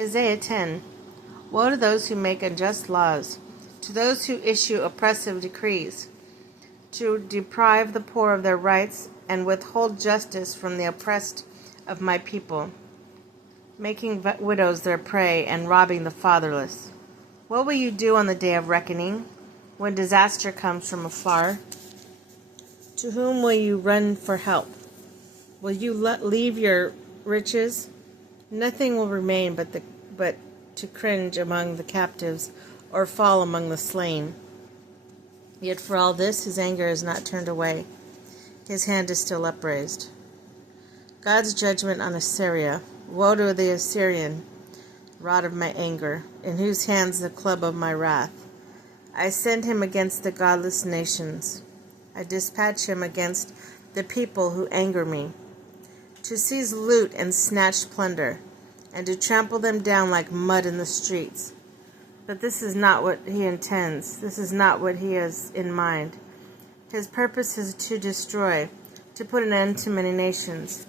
Isaiah 10. Woe to those who make unjust laws, to those who issue oppressive decrees, to deprive the poor of their rights and withhold justice from the oppressed of my people, making widows their prey and robbing the fatherless. What will you do on the day of reckoning, when disaster comes from afar? To whom will you run for help? Will you leave your riches? Nothing will remain but to cringe among the captives or fall among the slain. Yet for all this his anger is not turned away. His hand is still upraised. God's judgment on Assyria. Woe to the Assyrian, rod of my anger, in whose hands the club of my wrath. I send him against the godless nations. I dispatch him against the people who anger me, to seize loot and snatch plunder, and to trample them down like mud in the streets. But this is not what he intends. This is not what he has in mind. His purpose is to destroy, to put an end to many nations.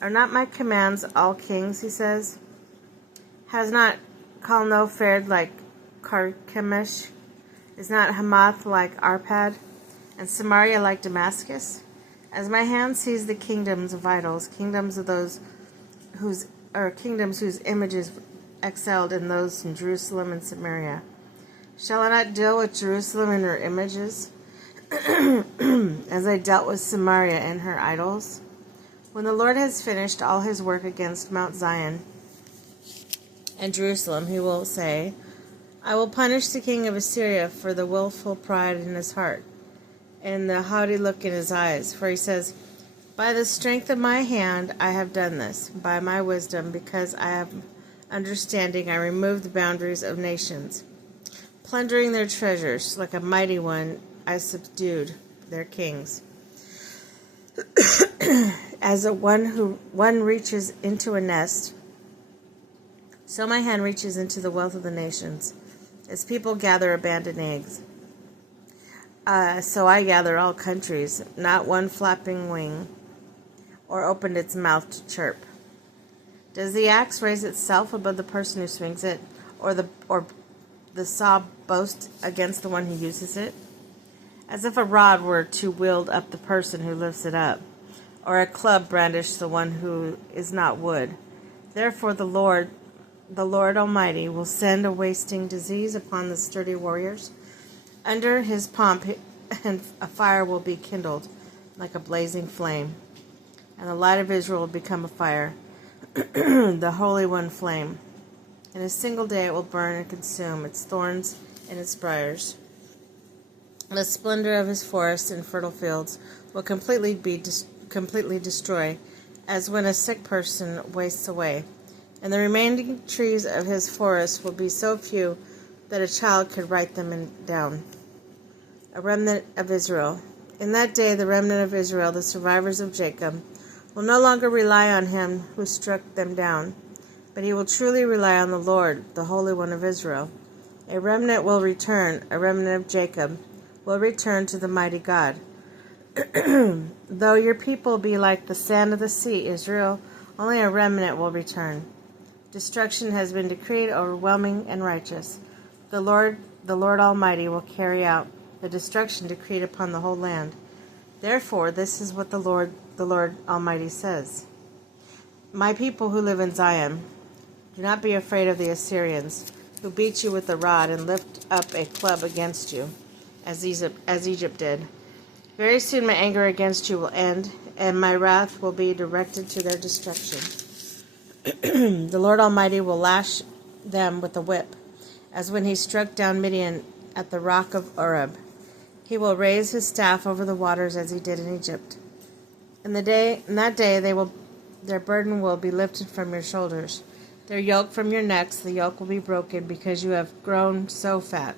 Are not my commands all kings, he says? Has not Calno fared like Carchemish? Is not Hamath like Arpad, and Samaria like Damascus? As my hand sees the kingdoms of idols, kingdoms whose images excelled in those in Jerusalem and Samaria. Shall I not deal with Jerusalem and her images, as I dealt with Samaria and her idols? When the Lord has finished all his work against Mount Zion and Jerusalem, he will say, I will punish the king of Assyria for the willful pride in his heart and the haughty look in his eyes. For he says, by the strength of my hand I have done this, by my wisdom, because I have understanding, I removed the boundaries of nations. Plundering their treasures, like a mighty one, I subdued their kings. As one reaches into a nest, so my hand reaches into the wealth of the nations. As people gather abandoned eggs, so I gather all countries, not one flapping wing, or opened its mouth to chirp. Does the axe raise itself above the person who swings it, or the saw boast against the one who uses it? As if a rod were to wield up the person who lifts it up, or a club brandish the one who is not wood. Therefore the Lord Almighty will send a wasting disease upon the sturdy warriors. Under his pomp and a fire will be kindled like a blazing flame, and the light of Israel will become a fire, the Holy One flame. In a single day it will burn and consume its thorns and its briars. The splendor of his forests and fertile fields will completely destroy, as when a sick person wastes away. And the remaining trees of his forest will be so few that a child could write them down. A remnant of Israel. In that day the remnant of Israel, the survivors of Jacob, will no longer rely on him who struck them down, but he will truly rely on the Lord, the Holy One of Israel. A remnant will return, a remnant of Jacob will return to the mighty God. Though your people be like the sand of the sea, Israel, only a remnant will return. Destruction has been decreed, overwhelming and righteous. The Lord Almighty will carry out the destruction decreed upon the whole land. Therefore, this is what the Lord Almighty says. My people who live in Zion, do not be afraid of the Assyrians, who beat you with a rod and lift up a club against you, as Egypt did. Very soon my anger against you will end, and my wrath will be directed to their destruction. The Lord Almighty will lash them with a whip, as when he struck down Midian at the rock of Oreb. He will raise his staff over the waters as he did in Egypt. In that day their burden will be lifted from your shoulders, their yoke from your necks. The yoke will be broken because you have grown so fat.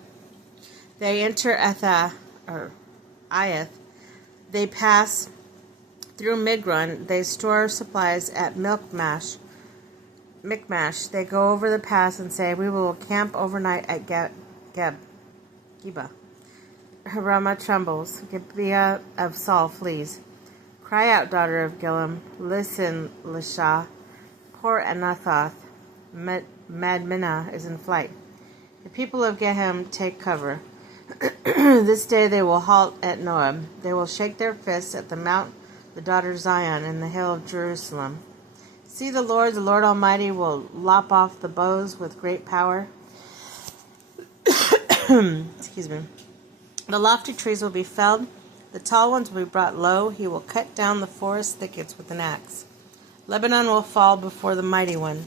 They enter Iath. They pass through Migron. They store supplies at Michmash. They go over the pass and say, we will camp overnight at Geba. Ramah trembles. Gibeah of Saul flees. Cry out, daughter of Gilom. Listen, Lishah. Poor Anathoth. Madmenah is in flight. The people of Gehem take cover. This day they will halt at Noab. They will shake their fists at the mount, the daughter Zion, and the hill of Jerusalem. See, the Lord Almighty, will lop off the bows with great power. Excuse me. The lofty trees will be felled. The tall ones will be brought low. He will cut down the forest thickets with an axe. Lebanon will fall before the mighty one.